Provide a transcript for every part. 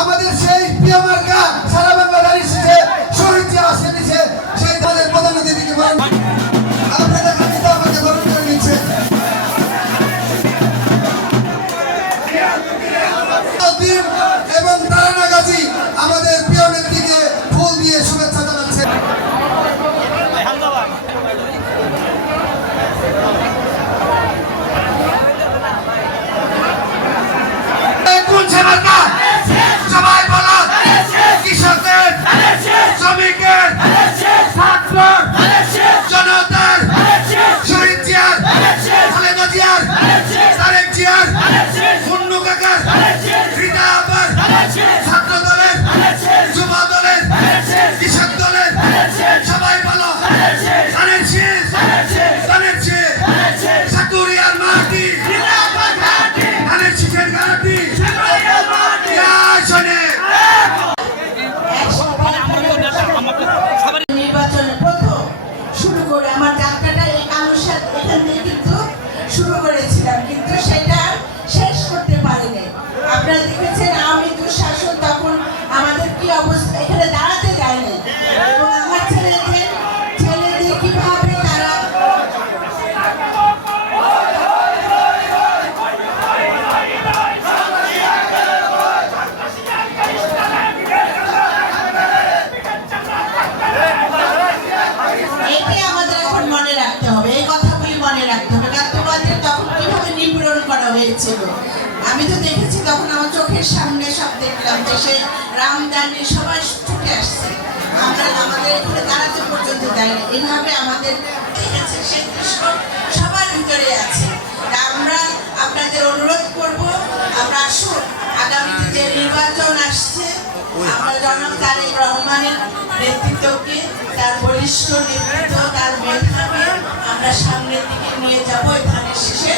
আমাদের সেই প্রিয় মার্কা সারা বাংলা দাঁড়িয়েছে শহীদ জিয়া আসে দিচ্ছে সেই দলের প্রধান অতিথিকে বলেন আপনাদের কাছে আমাকে বরণ করে নিচ্ছে এবং তারানা গাজী আমাদের প্রিয় নেত্রীকে ফুল দিয়ে শুভেচ্ছা জানাচ্ছে। সবাই বলো কৃষকের, শ্রমিকের, ছাত্রের, জনতার, শহীদ জিয়ার, খালেদা জিয়ার, তারেক জিয়ার, মুন্নু কাকার, রিতা আপার, ছাত্র দলের, যুব দলের, কৃষক দলের সবাই বলো ধানের শীষ, ধানের শীষ, সাকুরিয়ার মাটি, ধানের শীষের ঘাটি নির্বাচনের প্রথম শুরু করে আমার যাত্রাটা এই কারোর সাথে এখান থেকে কিন্তু শুরু করেছিলাম, কিন্তু সেটা শেষ করতে পারিনি। আপনারা দেখেছেন আওয়ামী দুঃশাসন তখন আমাদের কি অবস্থা, এখানে দাঁড়াতে যায়নি। আমার ছেলেদের কিভাবে তারা এটাই আমাদের এখন মনে রাখতে হবে, এই কথাগুলি মনে রাখতে হবে। গাদ্দারদের তখন কিভাবে নিপীড়ন করা হয়েছিল আমি তো দেখেছি, তখন আমার চোখের সামনে সব দেখলাম যে সেই রামদানি সবাই ছুটে আসছে, আমরা আমাদের এখানে দাঁড়াতে পর্যন্ত দেয়নি। এইভাবে আমাদের দেখেছে সেই দৃশ্য সবার ভিতরে আছে। আমরা আপনাদের অনুরোধ করব, আমরা আসুন আগামীতে যে নির্বাচন আসছে আমরা জনাব তারেক রহমানের নেতৃত্বকে, তার বলিষ্ঠ নেতৃত্ব, তার মেধাকে আমরা সামনের দিকে নিয়ে যাব ধানের শীষে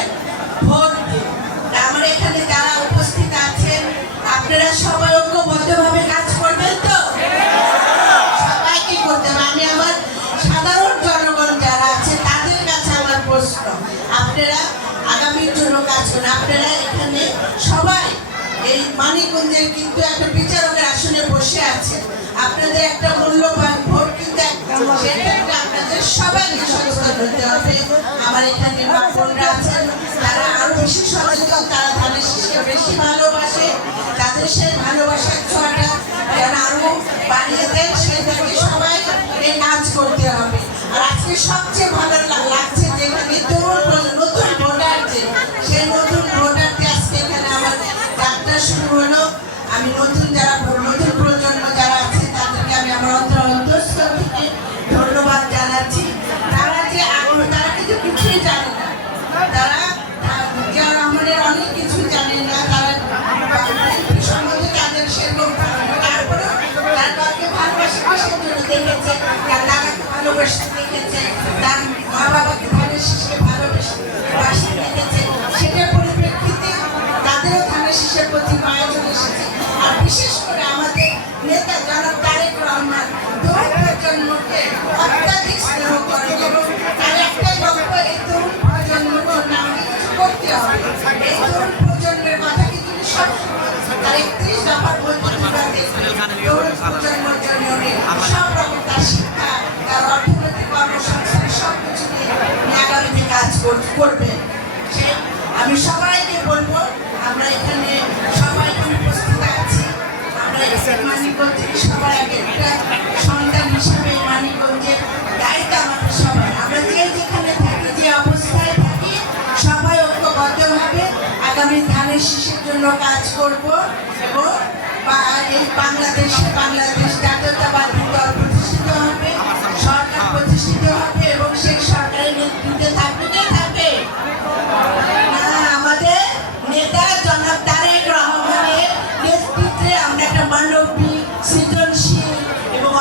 ভোট দিয়ে। আমরা এখানে যারা উপস্থিত আছেন আপনারা সবাই ঐক্যবদ্ধভাবে কাজ করবেন তো? সবাইকে করতে হবে। আমি আমার সাধারণ জনগণ যারা আছে তাদের কাছে আমার প্রশ্ন, আপনারা আগামীর জন্য কাজ করুন। আপনারা এখানে সবাই এই মানিকগঞ্জের কিন্তু একটা বিচারকের আসনে বসে আছে, আপনাদের একটা মূল্যবান ভোট কিন্তু সেক্ষেত্রে আপনাদের সবাইকে সচেতন হতে হবে। আমার এখানে মা বোনরা আছেন তারা আরো বেশি সচেতন, তারা ধানের শীষকে বেশি ভালোবাসে, তাদের সেই ভালোবাসার ছোঁয়াটা যেন আরো বাড়িয়ে দেয়, সেটাকে সবাই এই কাজ করতে হবে। আর আজকে সবচেয়ে ভালো লাগছে যেখানে তরুণ নতুন ভোটার, সেই নতুন ভোটারকে আজকে এখানে আমার যাত্রা শুরু হলো। আমি নতুন প্রজন্ম যারা আছে তাদেরকে আমি আমার অন্তঃস্থল থেকে ধন্যবাদ জানাচ্ছি। তারা যে আগ্রহ, তারা কিন্তু কিছুই জানে না, তারা যারা আমাদের অনেক কিছু জানে না, তারা সম্বন্ধে তাদের সেরকম তারপরে তার বাবাকে ভালোবাসে কিসের জন্য দেখেছে, তার দাদাকে ভালোবাসতে দেখেছে, তার মা বাবাকে ধানের শীষকে ভালোবাসতে দেখেছে, সেটার পরিপ্রেক্ষিতে তাদেরও ধানের শীষের প্রতি আয়োজন এসেছে। আর বিশেষ করে আমাদের নেতা জনাব তারেক রহমান তরুণ প্রজন্মকে অত্যাধিক স্নেহ করেন এবং তার একটাই লক্ষ্য এই তরুণ প্রজন্মের জন্য আমাকে কিছু করতে হবে। এই তরুণ প্রজন্মের কথা কিন্তু সবসময় তার 31 দফার বৈঠকে তরুণ প্রজন্মের জন্য সব রকম তার শিক্ষা, তার অর্থনৈতিক কর্মসংস্থান সবকিছু নিয়ে আগামীতে কাজ করবেন। আমি সবাইকে বলবো আমরা এখানে সবাই উপস্থিত আছি, আমরা মানিকগঞ্জের সবার আগে একটা সন্তান হিসেবে মানিকগঞ্জের দায়িত্ব আমাদের সবাই, আমরা যে যেখানে থাকি, যে অবস্থায় থাকি, সবাই ঐক্যবদ্ধভাবে আগামী ধানের শীষের জন্য কাজ করব এবং এই বাংলাদেশ জাতীয়তাবাদী দল প্রতিষ্ঠিত হবে, সরকার প্রতিষ্ঠিত হবে এবং সেই সরকারের নেতৃত্বে থাকবে আমাদের নেতা জনাব তারেক রহমানের নেতৃত্বে আমরা একটা মানবিক, সৃজনশীল এবং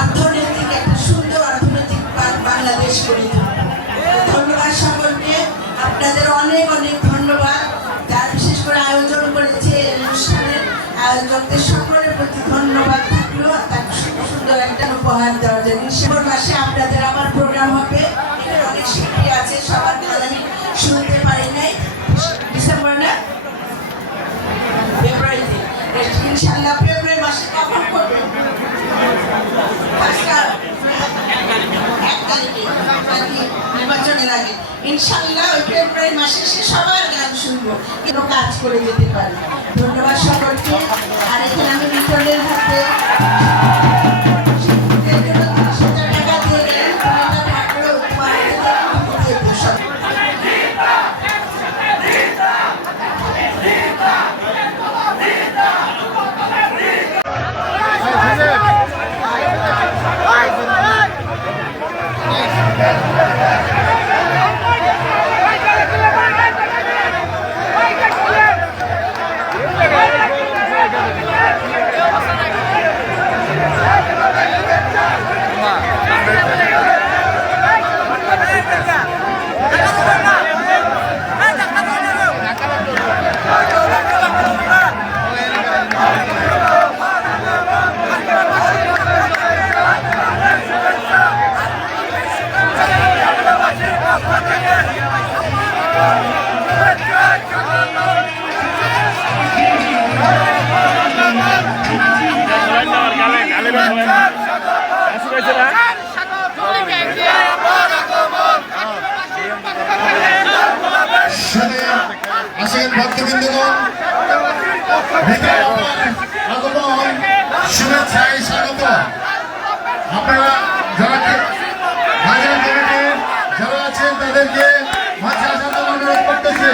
অর্থনৈতিক একটা সুন্দর অর্থনৈতিক বাংলাদেশ গড়ে তুলব। ধন্যবাদ সকলকে, আপনাদের অনেক অনেক ধন্যবাদ। যারা বিশেষ করে আয়োজন করেছে অনুষ্ঠানের আয়োজকদের সকলের প্রতি ধন্যবাদ থাকলো, তাকে সুন্দর একটা উপহার দেওয়ার জন্য। ডিসেম্বর মাসে আপনাদের আমার প্রোগ্রাম হবে, এখানে অনেক শিল্পী আছে, সবার গান আমি শুনতে পারি নাই, ডিসেম্বর না ফেব্রুয়ারিতে ইনশাল্লাহ ওই ফেব্রুয়ারি মাসে এসে সবার গান শুনবো, কোনো কাজ করে যেতে পারি। ধন্যবাদ সকলকে। আর এখানে আমি লিটনের হাতে টাকা দিয়ে গেলেন, তুমি এটা থাকলে উপহার দিয়ে দিও সব। আসেন ভক্তবৃন্দগণ, আগমন শুভেচ্ছায় স্বাগত। আপনারা যারা বাজার কমিটির যারা আছেন তাদেরকে মাঝে আসার জন্য অনুরোধ করতেছে।